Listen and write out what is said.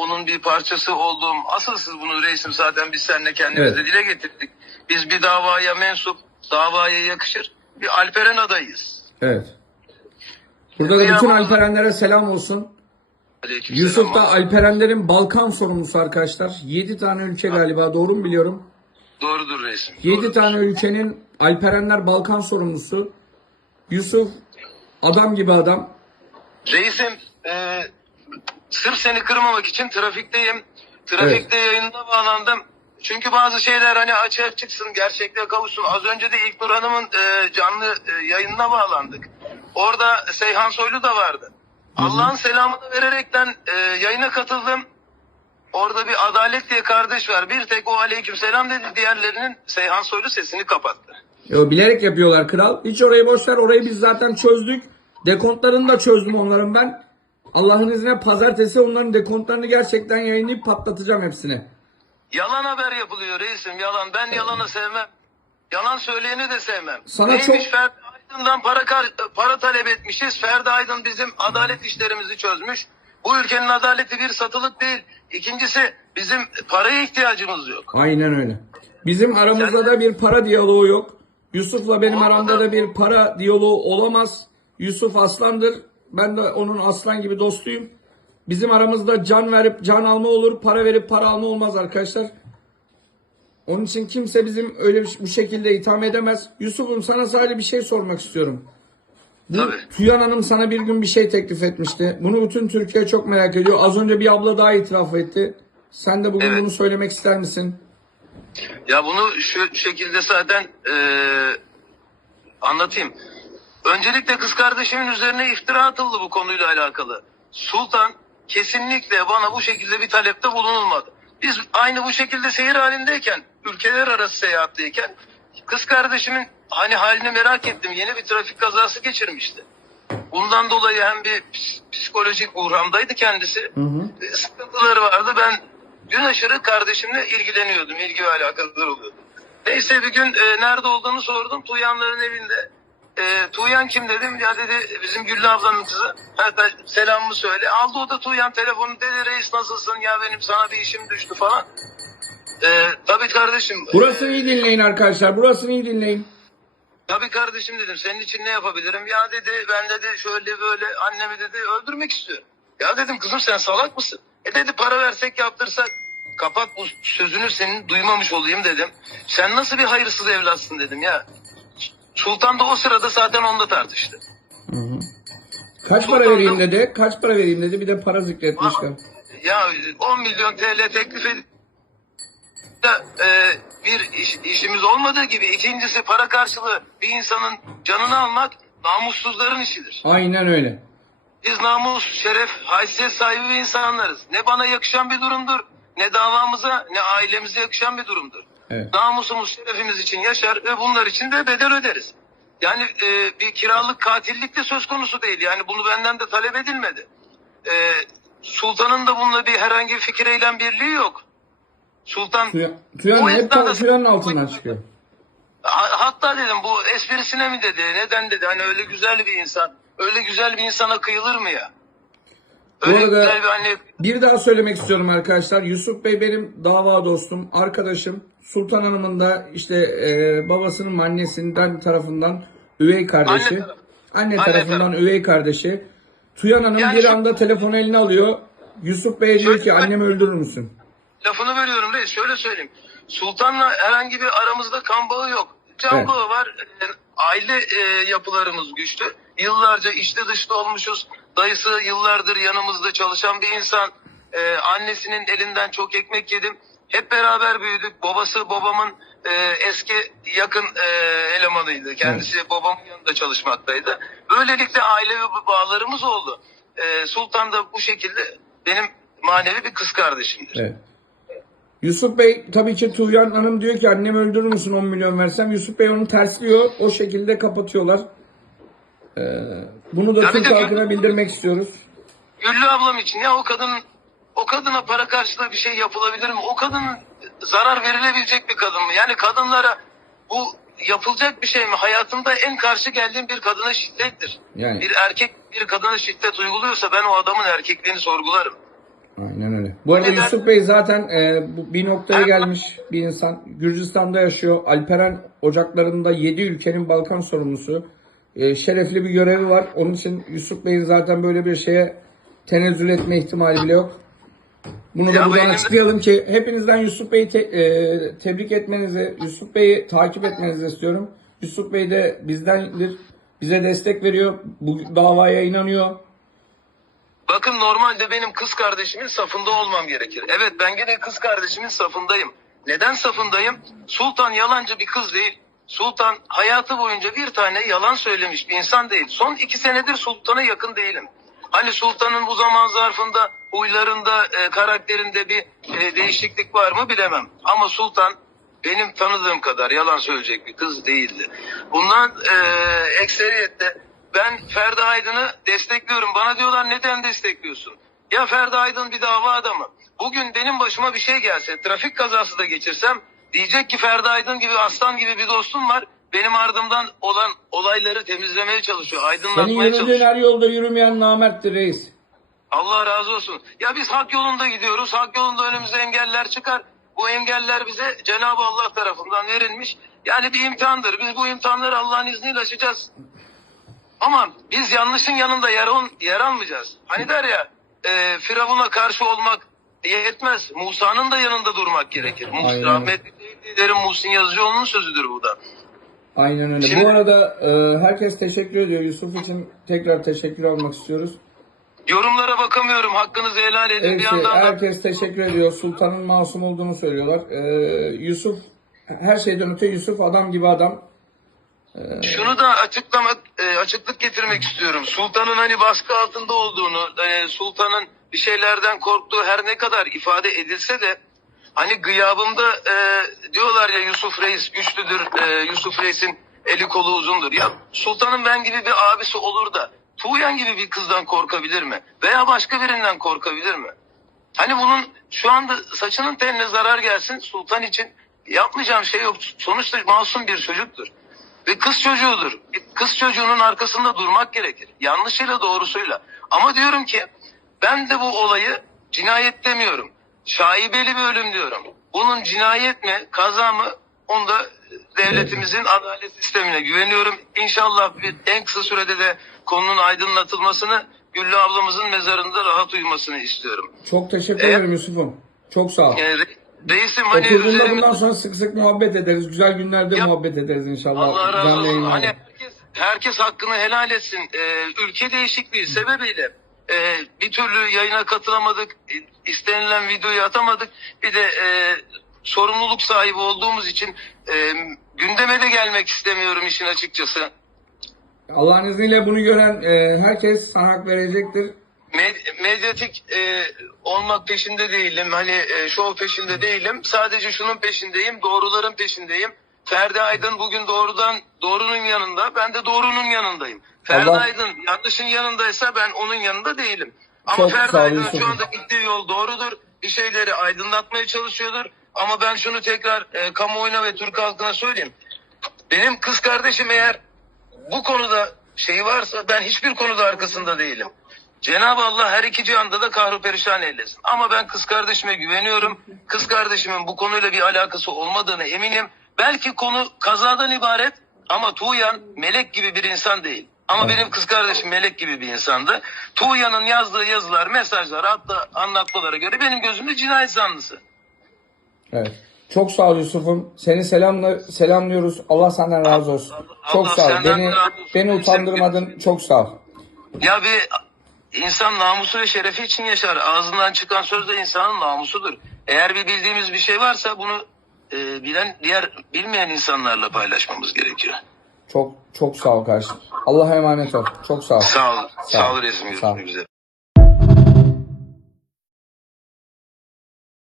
onun bir parçası olduğum asılsız bunu reisim zaten biz seninle kendimiz Evet. dile getirdik. Biz bir davaya mensup, davaya yakışır bir Alperen adayıyız. Evet. Burada da bütün Alperenlere selam olsun. Yusuf da Alperenlerin Balkan sorumlusu arkadaşlar. 7 tane ülke galiba doğru mu biliyorum? Doğrudur reisim. 7 doğrudur. tane ülkenin Alperenler Balkan sorumlusu. Yusuf adam gibi adam. Reisim e, sırf seni kırmamak için trafikteyim. Trafikte yayında bağlandım. Çünkü bazı şeyler hani açığa çıksın, gerçekliğe kavuşsun. Az önce de İlknur Hanım'ın e, canlı e, yayınına bağlandık. Orada Seyhan Soylu da vardı. Allah'ın selamını vererekten e, yayına katıldım. Orada bir Adalet diye kardeş var. Bir tek o aleyküm selam dedi. Diğerlerinin Seyhan Soylu sesini kapattı. Yo, bilerek yapıyorlar kral. Hiç orayı boş ver. Orayı biz zaten çözdük. Dekontlarını da çözdüm onların ben. Allah'ın izniyle pazartesi onların dekontlarını gerçekten yayınlayıp patlatacağım hepsini. Yalan haber yapılıyor reisim yalan. Ben yalanı sevmem. Yalan söyleyeni de sevmem. Sana Neymiş çok- Ferdi Aydın'dan para, kar- para talep etmişiz. Ferdi Aydın bizim adalet işlerimizi çözmüş. Bu ülkenin adaleti bir satılık değil. İkincisi bizim paraya ihtiyacımız yok. Aynen öyle. Bizim aramızda da bir para diyaloğu yok. Yusuf'la benim aramda da bir para diyaloğu olamaz. Yusuf aslandır. Ben de onun aslan gibi dostuyum. Bizim aramızda can verip can alma olur, para verip para alma olmaz arkadaşlar. Onun için kimse bizim öyle bir, bu şekilde itham edemez. Yusuf'um sana sadece bir şey sormak istiyorum. Tabii. Tüyan Hanım sana bir gün bir şey teklif etmişti. Bunu bütün Türkiye çok merak ediyor. Az önce bir abla daha itiraf etti. Sen de bugün Evet. bunu söylemek ister misin? Ya bunu şu şekilde zaten eee, anlatayım. Öncelikle kız kardeşimin üzerine iftira atıldı bu konuyla alakalı. Sultan kesinlikle bana bu şekilde bir talepte bulunulmadı. Biz aynı bu şekilde seyir halindeyken, ülkeler arası seyahatteyken kız kardeşimin hani halini merak ettim. Yeni bir trafik kazası geçirmişti. Bundan dolayı hem bir ps- psikolojik buhramdaydı kendisi. Hı hı. E, sıkıntıları vardı. Ben gün aşırı kardeşimle ilgileniyordum. ilgi ve alakadar oluyordum. Neyse bir gün e, nerede olduğunu sordum. Tuğyanların evinde. E, Tuğyan kim dedim. Ya dedi bizim Güllü ablanın kızı. Hatta selamımı söyle. Aldı o da Tuğyan telefonu. Dedi reis nasılsın? Ya benim sana bir işim düştü falan. E, tabii kardeşim. Burasını iyi dinleyin arkadaşlar. Burasını iyi dinleyin. Tabii kardeşim dedim senin için ne yapabilirim? Ya dedi ben dedi şöyle böyle annemi dedi öldürmek istiyorum. Ya dedim kızım sen salak mısın? E dedi para versek yaptırsak. Kapat bu sözünü senin duymamış olayım dedim. Sen nasıl bir hayırsız evlatsın dedim ya. Sultan da o sırada zaten onda tartıştı. Hı hı. Kaç para vereyim dedi. Kaç para vereyim dedi. Bir de para zikretmişler. Ya 10 milyon TL teklif edip e, bir iş- işimiz olmadığı gibi ikincisi para karşılığı bir insanın canını almak namussuzların işidir. Aynen öyle. Biz namus, şeref, haysiyet sahibi bir insanlarız. Ne bana yakışan bir durumdur, ne davamıza, ne ailemize yakışan bir durumdur. Evet. Namusumuz, şerefimiz için yaşar ve bunlar için de bedel öderiz. Yani e, bir kiralık katillik de söz konusu değil. Yani bunu benden de talep edilmedi. E, Sultan'ın da bununla bir herhangi bir fikir eylem birliği yok. Sultan Tuyan O hep ta- altından çıkıyor. Ha- Hatta dedim bu esprisine mi dedi? Neden dedi? Hani öyle güzel bir insan. Öyle güzel bir insana kıyılır mı ya? Bu Öyle arada- güzel bir anne. Bir daha söylemek istiyorum arkadaşlar. Yusuf Bey benim dava dostum, arkadaşım. Sultan Hanım'ın da işte e, babasının annesinden tarafından üvey kardeşi. Anne. Anne Anne tarafından tarafı. üvey kardeşi. Tuyan Hanım Yani bir şu- anda telefonu eline alıyor. Yusuf Bey diyor ki annemi öldürür müsün? Lafını bölüyorum reis. Şöyle söyleyeyim. Sultan'la herhangi bir aramızda kan bağı yok. Can Evet. bağı var. E, Aile e, yapılarımız güçlü. Yıllarca işte dışta olmuşuz. Dayısı yıllardır yanımızda çalışan bir insan. E, annesinin elinden çok ekmek yedim. Hep beraber büyüdük. Babası babamın e, eski yakın e, elemanıydı. Kendisi babamın yanında çalışmaktaydı. Böylelikle aile ve bağlarımız oldu. E, Sultan da bu şekilde benim manevi bir kız kardeşimdir. Evet. Yusuf Bey tabii ki Tuğyan Hanım diyor ki annemi öldürür müsün 10 milyon versem. Yusuf Bey onu tersliyor. O şekilde kapatıyorlar. Ee, bunu da Tabii Türk halkına bildirmek istiyoruz. Güllü ablam için ya o kadın o kadına para karşılığı bir şey yapılabilir mi? O kadın zarar verilebilecek bir kadın mı? Yani kadınlara bu yapılacak bir şey mi? Hayatımda en karşı geldiğim bir kadına şiddettir. Yani. Bir erkek bir kadına şiddet uyguluyorsa ben o adamın erkekliğini sorgularım. Aynen öyle. Bu arada Neden? Yusuf Bey zaten e, bir noktaya gelmiş bir insan. Gürcistan'da yaşıyor. Alperen ocaklarında 7 ülkenin Balkan sorumlusu. E, şerefli bir görevi var. Onun için Yusuf Bey'in zaten böyle bir şeye tenezzül etme ihtimali bile yok. Bunu da buradan açıklayalım ki hepinizden Yusuf Bey'i te- e, tebrik etmenizi, Yusuf Bey'i takip etmenizi istiyorum. Yusuf Bey de bizdendir. Bize destek veriyor. Bu davaya inanıyor. Bakın normalde benim kız kardeşimin safında olmam gerekir. Evet ben gene kız kardeşimin safındayım. Neden safındayım? Sultan yalancı bir kız değil. Sultan hayatı boyunca bir tane yalan söylemiş bir insan değil. Son iki senedir Sultan'a yakın değilim. Hani Sultan'ın bu zaman zarfında huylarında, e, karakterinde bir e, değişiklik var mı bilemem. Ama Sultan benim tanıdığım kadar yalan söyleyecek bir kız değildi. Bundan e, ekseriyette ben Ferdi Aydın'ı destekliyorum. Bana diyorlar neden destekliyorsun? Ya Ferdi Aydın bir dava adamı. Bugün benim başıma bir şey gelse, trafik kazası da geçirsem diyecek ki Ferdi Aydın gibi aslan gibi bir dostum var. Benim ardımdan olan olayları temizlemeye çalışıyor, Senin aydınlatmaya yürüdüğün çalışıyor. her yolda yürümeyen namerttir reis. Allah razı olsun. Ya biz hak yolunda gidiyoruz. Hak yolunda önümüze engeller çıkar. Bu engeller bize Cenab-ı Allah tarafından verilmiş. Yani bir imtihandır. Biz bu imtihanları Allah'ın izniyle aşacağız. Ama biz yanlışın yanında yer, ol- yer almayacağız. Hani der ya e, Firavun'a karşı olmak yetmez. Musa'nın da yanında durmak gerekir. Musa, rahmetli liderim Muhsin Yazıcıoğlu'nun sözüdür bu da. Aynen öyle. Şimdi- Bu arada e, herkes teşekkür ediyor. Yusuf için tekrar teşekkür almak istiyoruz. Yorumlara bakamıyorum. Hakkınızı helal edin. bir Hepsi, yandan da herkes teşekkür ediyor. Sultan'ın masum olduğunu söylüyorlar. E, Yusuf, her şeyden öte Yusuf adam gibi adam. Şunu da açıklamak, e, açıklık getirmek istiyorum. Sultanın hani baskı altında olduğunu, e, sultanın bir şeylerden korktuğu her ne kadar ifade edilse de hani gıyabımda e, diyorlar ya Yusuf Reis güçlüdür, e, Yusuf Reis'in eli kolu uzundur. Ya sultanın ben gibi bir abisi olur da Tuğyan gibi bir kızdan korkabilir mi? Veya başka birinden korkabilir mi? Hani bunun şu anda saçının teline zarar gelsin sultan için yapmayacağım şey yok. Sonuçta masum bir çocuktur. Ve kız çocuğudur. Kız çocuğunun arkasında durmak gerekir. Yanlışıyla doğrusuyla. Ama diyorum ki ben de bu olayı cinayet demiyorum. Şaibeli bir ölüm diyorum. Bunun cinayet mi, kaza mı onu da devletimizin adalet sistemine güveniyorum. İnşallah en kısa sürede de konunun aydınlatılmasını Güllü ablamızın mezarında rahat uyumasını istiyorum. Çok teşekkür E- ederim Yusuf'um. Çok sağ ol. Yani re- reisim hani üzerime... bundan sonra sık sık muhabbet ederiz. Güzel günlerde Ya- muhabbet ederiz inşallah. Allah razı olsun. Hani herkes, herkes hakkını helal etsin. Ee, ülke değişikliği sebebiyle e, bir türlü yayına katılamadık. E, istenilen videoyu atamadık. Bir de e, sorumluluk sahibi olduğumuz için e, gündeme de gelmek istemiyorum işin açıkçası. Allah'ın izniyle bunu gören e, herkes sana hak verecektir. Med- medyatik e, olmak peşinde değilim. Hani e, şov peşinde değilim. Sadece şunun peşindeyim. Doğruların peşindeyim. Ferdi Aydın bugün doğrudan doğrunun yanında. Ben de doğrunun yanındayım. Ferdi Allah- Aydın yanlışın yanındaysa ben onun yanında değilim. Ama Çok Ferdi Aydın şu anda gittiği yol doğrudur. Bir şeyleri aydınlatmaya çalışıyordur. Ama ben şunu tekrar e, kamuoyuna ve Türk halkına söyleyeyim. Benim kız kardeşim eğer bu konuda şey varsa ben hiçbir konuda arkasında değilim. Cenab-ı Allah her iki cihanda da kahru perişan eylesin. Ama ben kız kardeşime güveniyorum. Kız kardeşimin bu konuyla bir alakası olmadığını eminim. Belki konu kazadan ibaret ama Tuğyan melek gibi bir insan değil. Ama benim kız kardeşim melek gibi bir insandı. Tuğyan'ın yazdığı yazılar, mesajlar, hatta anlatmalara göre benim gözümde cinayet zanlısı. Evet. Çok sağ ol Yusuf'um. Seni selamla selamlıyoruz. Allah senden razı olsun. Allah Çok sağ ol. Beni beni utandırmadın. Çok sağ ol. Ya bir insan namusu ve şerefi için yaşar. Ağzından çıkan söz de insanın namusudur. Eğer bir bildiğimiz bir şey varsa bunu e, bilen diğer bilmeyen insanlarla paylaşmamız gerekiyor. Çok çok sağ ol kardeşim. Allah'a emanet ol. Çok sağ ol. Sağ ol. Sağ Sağ ol. Sağ ol.